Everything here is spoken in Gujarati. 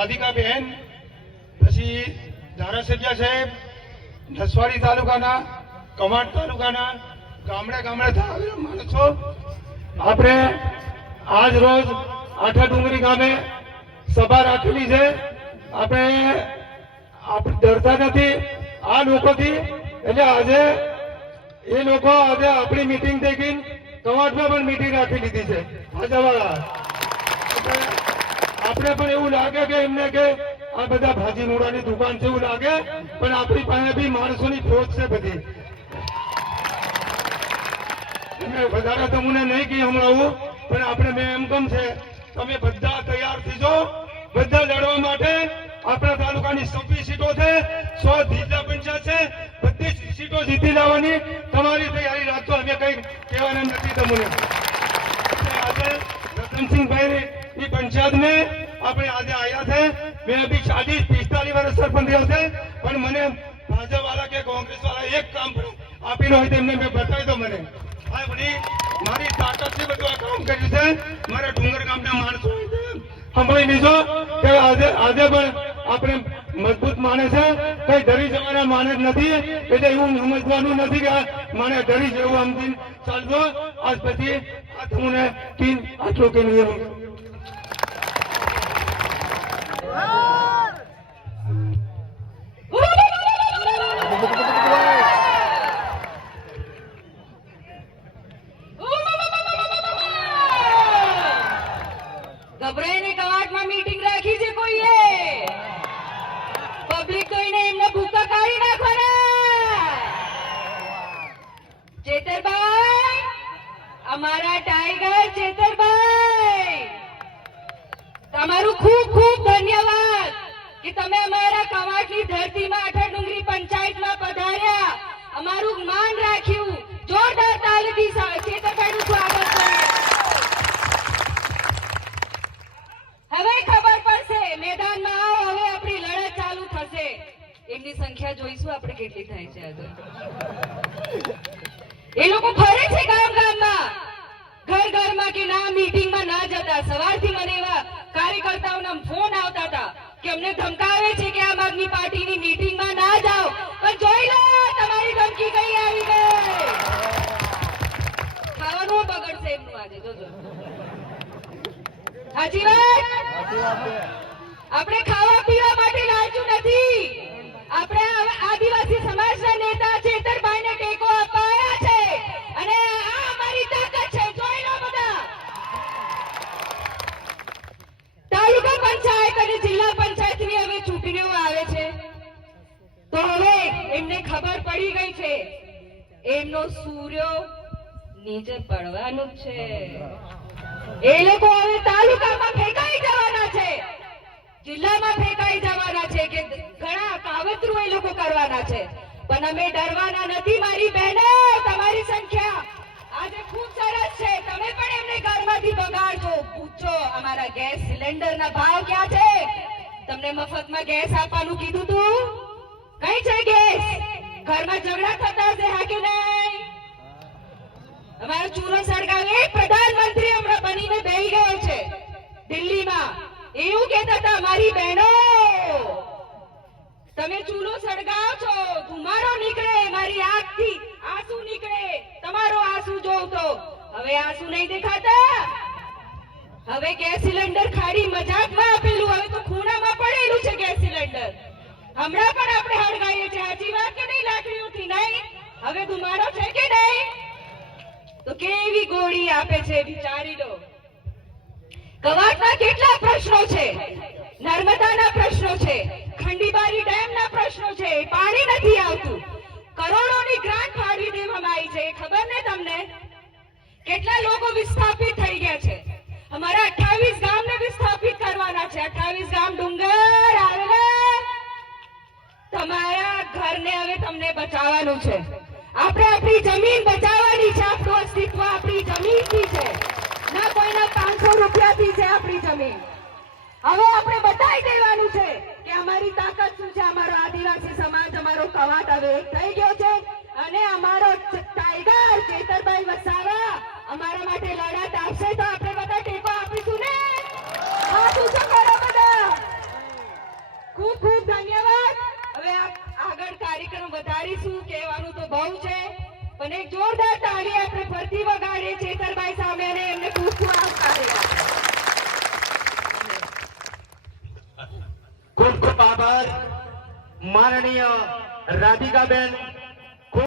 રાધિકાબેન, પછી ધારાસભ્ય સાહેબ, નસવાડી તાલુકાના, કવાંટ તાલુકાના ગામડે ગામડે થયેલા માણસો, આપણે આજ રોજ આઠા ડુંગરી ગામે સભા રાખેલી છે. આપણે ડરતા નથી આ લોકોથી, એટલે આજે એ લોકો આજે આપણી મીટિંગ દેખી કવાંટમાં પણ મીટિંગ રાખી લીધી છે. આપણે પણ એવું લાગે કે એમને કે આ બધા ભાજી મોડાની દુકાન છે એવું લાગે, પણ આપણી પાસે બી માણસોની ફોજ છે બધી. વધારે તમને નહીં કહી હમણાં, પણ આપણે મેં એમ કેમ છે, તમે બધા તૈયાર થઈ જાઓ બધા લડવા માટે. આપણા તાલુકાની 26 સીટો છે, 100 જિલ્લા પંચાયત છે, બધી સીટો જીતી લાવવાની તમારી તૈયારી રાખજો. અમે કઈ કહેવાના નથી તમને. આજે રતનસિંહભાઈ ની પંચાયત में આપણે આજે આયા છે. મેં અભી 40-45 વર્ષ સરપંચ રહ્યો છે, પણ મને ભાજપ વાળા કે કોંગ્રેસ વાળા એક કામ આપેલું હોય તેમને મેં બતાવી દો. મને આ બધી મારી તાકાતથી બધું આ કામ કર્યું છે. મારા ડુંગર ગામના માણસો સાંભળી લીધો કે આજે પણ આપણે મજબૂત માણસ છે, કઈ ડરી જવાના માણસ નથી. એટલે એવું સમજવાનું નથી કે મને ડરી જવું સમજીને ચાલજો. આજ પછી આ તમને આટલું કે ગભરાઈને કવાટમાં મીટિંગ રાખી છે કોઈએ? પબ્લિક કોઈને એમને ભૂકા કાઢી નાખવાના. ચેતરભાઈ, અમારા ટાઈગર ચેતરભાઈ, તમારું ખૂબ ખૂબ ધન્યવાદ કે તમે અમારા કવાટની ધરતીમાં આઠા ડુંગરી પંચાયતમાં પધાર્યા, અમારું માન રાખ્યું. જોરદાર તાલીથી ચેતરભાઈનું સ્વાગત કરીએ. હવે ખબર પડશે, મેદાનમાં આવો, હવે આપણી લડત ચાલુ થશે. એમની સંખ્યા જોઈશું આપણે કેટલી થાય છે. આજે એ લોકો ફરે છે ગામ ગામમાં, ઘર ઘરમાં કે ના મીટિંગમાં ના જતા. સવારથી મને એવા કાર્યકર્તાઓના ફોન આવતા હતા કે અમને ધમકાવે છે કે આમ આદમી પાર્ટીની મીટિંગમાં ના જાઓ. પણ જોઈ લો તમારી ધમકી કઈ આવી ગઈ. ખાવાનું બગડશે એમનું આજે, જોજો. સાચી વાત. આપણે ખાવા પીવા માટે લાલચુ નથી. આપણે આદિવાસી સમાજના નેતા ચેતરભાઈને ટેકો આપવા આવ્યા છે, અને આ અમારી તાકાત છે. જોઈ લો બધા. તાલુકા પંચાયત અને જિલ્લા પંચાયતની હવે ચૂંટણીઓ આવે છે, તો હવે એમને ખબર પડી ગઈ છે એમનો સૂર્ય નીચે પડવાનું જ છે. એ લોકો હવે તાલુકામાં ફેંકાઈ જવાના છે, જિલ્લામાં ફેંકાઈ જવાના છે, કે ઘણા કાવતરું એ લોકો કરવાના છે. પણ અમે ડરવાના નથી મારી બહેનો. તમારી સંખ્યા આજે ખૂબ સરસ છે. તમે પણ એમને ઘરમાંથી બગાડજો. પૂછો અમારા ગેસ સિલિન્ડરના ભાવ ક્યાં છે? તમને મફતમાં ગેસ આપવાનું કીધું તું, કઈ છે ગેસ? ઘરમાં ઝઘડા થતા હશે, હા કે નહીં? અમારો ચૂરો સળગાવે પ્રધાનમંત્રી હમણાં બનીને બેહી ગયો છે દિલ્હીમાં. એવું કહેતા હતા મારી બહેનો, તમે ચૂલો સળગાવો છો, ધુમાડો નીકળે, મારી આંખથી આંસુ નીકળે. તમારો આંસુ જોઉં તો હવે આંસુ નહીં દેખાતા. હવે ગેસ સિલિન્ડર ખાડી મજાકમાં આપેલું, હવે તો ખૂણામાં પડેલું છે ગેસ સિલિન્ડર. હમણાં પણ આપણે હળગાઈએ છીએ. સાચી વાત કે નહીં? લાકડીઓથી નહીં. હવે ધુમાડો છે કે નહીં? તો કેવી ગોળી આપે છે, વિચારી લો. કવાટના કેટલા પ્રશ્નો છે, નર્મદાના પ્રશ્નો છે, ખંડીબારી ડેમના પ્રશ્નો છે, પાણી નથી આવતું, કરોડોની ગ્રાન્ટ ફાળવી દેવામાં આવી છે. ખબર ને તમને? કેટલા લોકો વિસ્થાપિત થઈ ગયા છે. અમારા 28 ગામને વિસ્થાપિત કરવાના છે. 28 ગામ ડુંગર આવેલા તમારા ઘરને હવે તમને બચાવવાનું છે. આપણે આપણી જમીન બચાવવાની છે. આપણું અસ્તિત્વ આપણી જમીનથી છે, ના કોઈના 500 રૂપિયાથી છે આપણી જમીન. હવે આપણે બતાવી દેવાનું છે કે અમારી તાકાત શું છે. અમારો આદિવાસી સમાજ, અમારો કવાટ હવે એક થઈ ગયો છે, અને અમારો ટાઈગર ચેતરભાઈ વસાવા અમારા માટે લડત આપશે, તો આપણે બધા ટેકો આપીશું ને? હાથ ઊંચો કરો બધા. વધારીશું, કહેવાનું તો બહુ છે, પણ એક જોરદાર તાળી આપણે ફરતી વગાડીએ ચેતરભાઈ સામે અને એમને ખૂબ ખૂબ આવકારીએ. ખૂબ ખૂબ આભાર માનનીય રાધિકાબેન